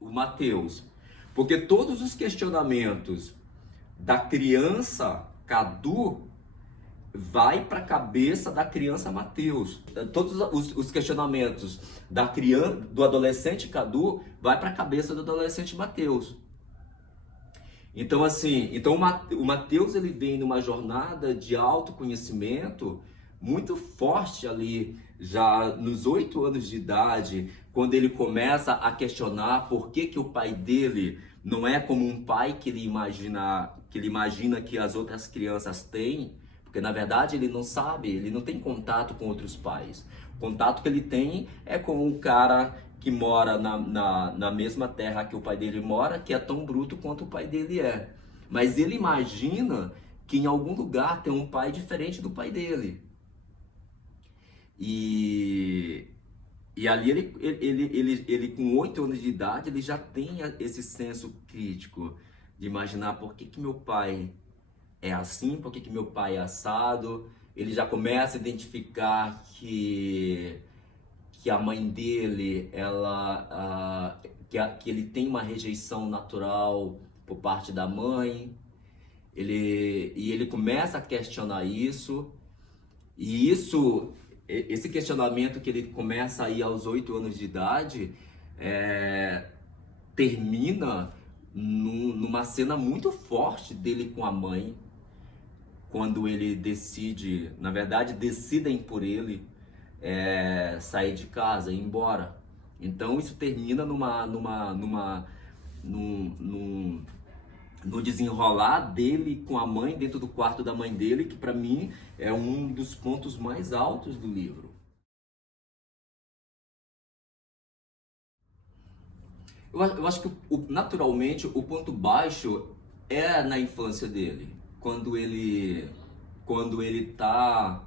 o Mateus. Porque todos os questionamentos da criança Cadu vai para a cabeça da criança Mateus. Todos os questionamentos da criança, do adolescente Cadu vai para a cabeça do adolescente Mateus. Então assim, o Mateus ele vem numa jornada de autoconhecimento muito forte ali, já nos 8 anos de idade, quando ele começa a questionar por que o pai dele não é como um pai que ele imagina que as outras crianças têm, porque na verdade ele não sabe, ele não tem contato com outros pais. O contato que ele tem é com um cara que mora na mesma terra que o pai dele mora, que é tão bruto quanto o pai dele é. Mas ele imagina que em algum lugar tem um pai diferente do pai dele. E ali ele com 8 anos de idade, ele já tem esse senso crítico de imaginar por que meu pai é assim, por que meu pai é assado. Ele já começa a identificar que a mãe dele, que ele tem uma rejeição natural por parte da mãe. E ele começa a questionar isso. E esse questionamento que ele começa aí aos 8 anos de idade, termina numa cena muito forte dele com a mãe, quando ele decide, na verdade decidem por ele sair de casa e ir embora. Então isso termina no desenrolar dele com a mãe dentro do quarto da mãe dele, que para mim é um dos pontos mais altos do livro. Eu acho que naturalmente o ponto baixo é na infância dele, quando ele tá...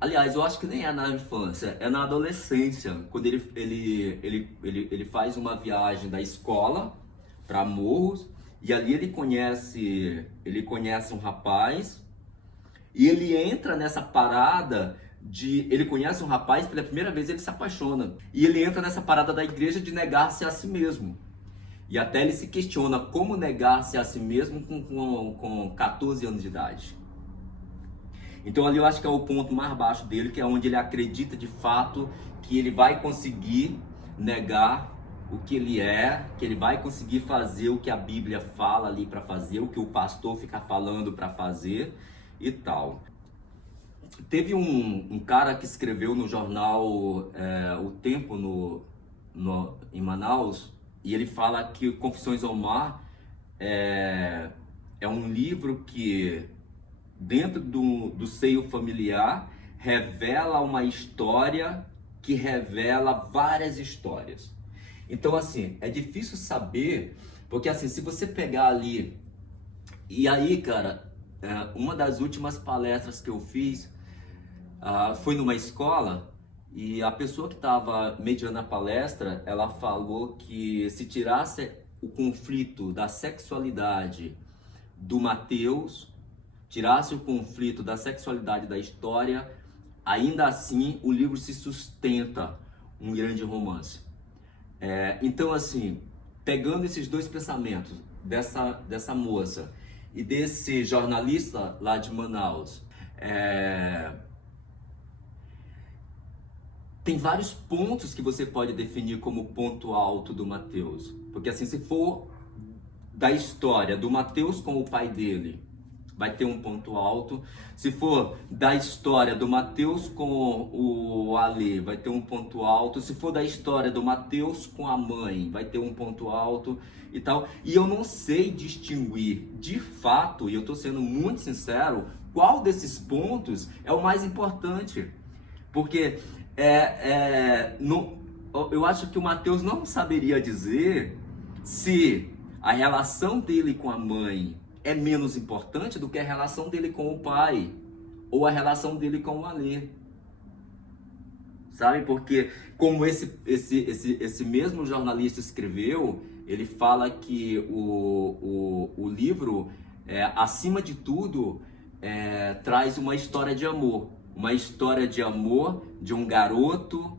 Aliás, eu acho que nem é na infância, é na adolescência, quando ele faz uma viagem da escola para Morros, e ali ele conhece um rapaz, e ele entra nessa parada ele conhece um rapaz, pela primeira vez ele se apaixona, e ele entra nessa parada da igreja de negar-se a si mesmo. E até ele se questiona como negar-se a si mesmo com 14 anos de idade. Então ali eu acho que é o ponto mais baixo dele, que é onde ele acredita de fato que ele vai conseguir negar o que ele é, que ele vai conseguir fazer o que a Bíblia fala ali para fazer, o que o pastor fica falando para fazer e tal. Teve um cara que escreveu no jornal O Tempo em Manaus, e ele fala que Confissões ao Mar é um livro que, dentro do seio familiar, revela uma história que revela várias histórias. Então, assim, é difícil saber, porque assim, se você pegar ali... E aí, cara, uma das últimas palestras que eu fiz foi numa escola, e a pessoa que estava mediando a palestra, ela falou que se tirasse o conflito da sexualidade do Mateus, tirasse o conflito da sexualidade da história, ainda assim o livro se sustenta um grande romance. Então assim, pegando esses dois pensamentos dessa moça e desse jornalista lá de Manaus, tem vários pontos que você pode definir como ponto alto do Mateus. Porque assim, se for da história do Mateus com o pai dele, vai ter um ponto alto. Se for da história do Mateus com o Ale, vai ter um ponto alto. Se for da história do Mateus com a mãe, vai ter um ponto alto e tal. E eu não sei distinguir de fato, e eu estou sendo muito sincero, qual desses pontos é o mais importante. Porque eu acho que o Mateus não saberia dizer se a relação dele com a mãe é menos importante do que a relação dele com o pai, ou a relação dele com o Alê. Sabe? Porque, como esse mesmo jornalista escreveu, ele fala que o livro, acima de tudo, traz uma história de amor. Uma história de amor de um garoto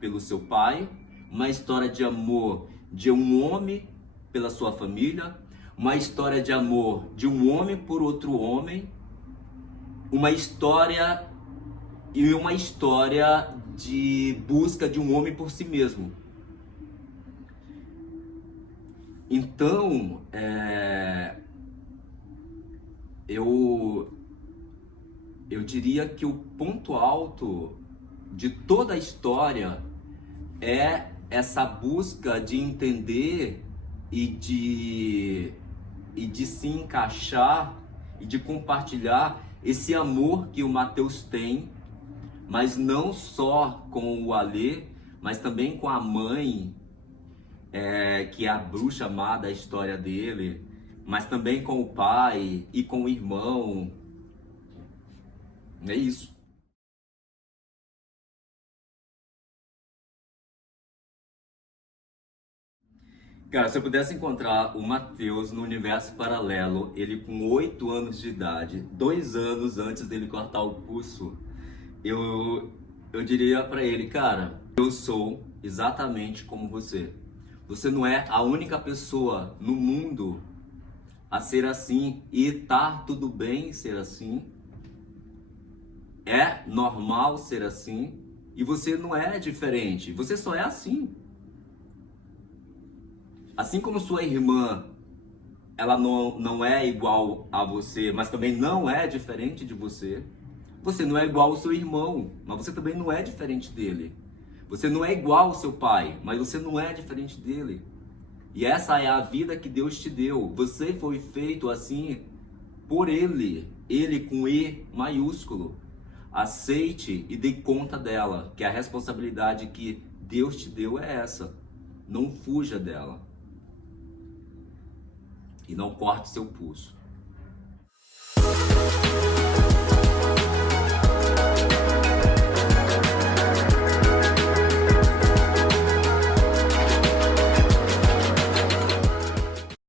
pelo seu pai, uma história de amor de um homem pela sua família, uma história de amor de um homem por outro homem, uma história de busca de um homem por si mesmo. Então, eu diria que o ponto alto de toda a história é essa busca de entender e de se encaixar e de compartilhar esse amor que o Mateus tem, mas não só com o Alê, mas também com a mãe, que é a bruxa má da história dele, mas também com o pai e com o irmão. É isso. Cara, se eu pudesse encontrar o Mateus no universo paralelo, ele com 8 anos de idade, 2 anos antes dele cortar o pulso, eu diria pra ele, cara, eu sou exatamente como você. Você não é a única pessoa no mundo a ser assim e tá tudo bem ser assim. É normal ser assim e você não é diferente, você só é assim. Assim como sua irmã, ela não é igual a você, mas também não é diferente de você. Você não é igual ao seu irmão, mas você também não é diferente dele. Você não é igual ao seu pai, mas você não é diferente dele. E essa é a vida que Deus te deu. Você foi feito assim por Ele. Ele com E maiúsculo. Aceite e dê conta dela, que a responsabilidade que Deus te deu é essa. Não fuja dela. E não corte seu pulso.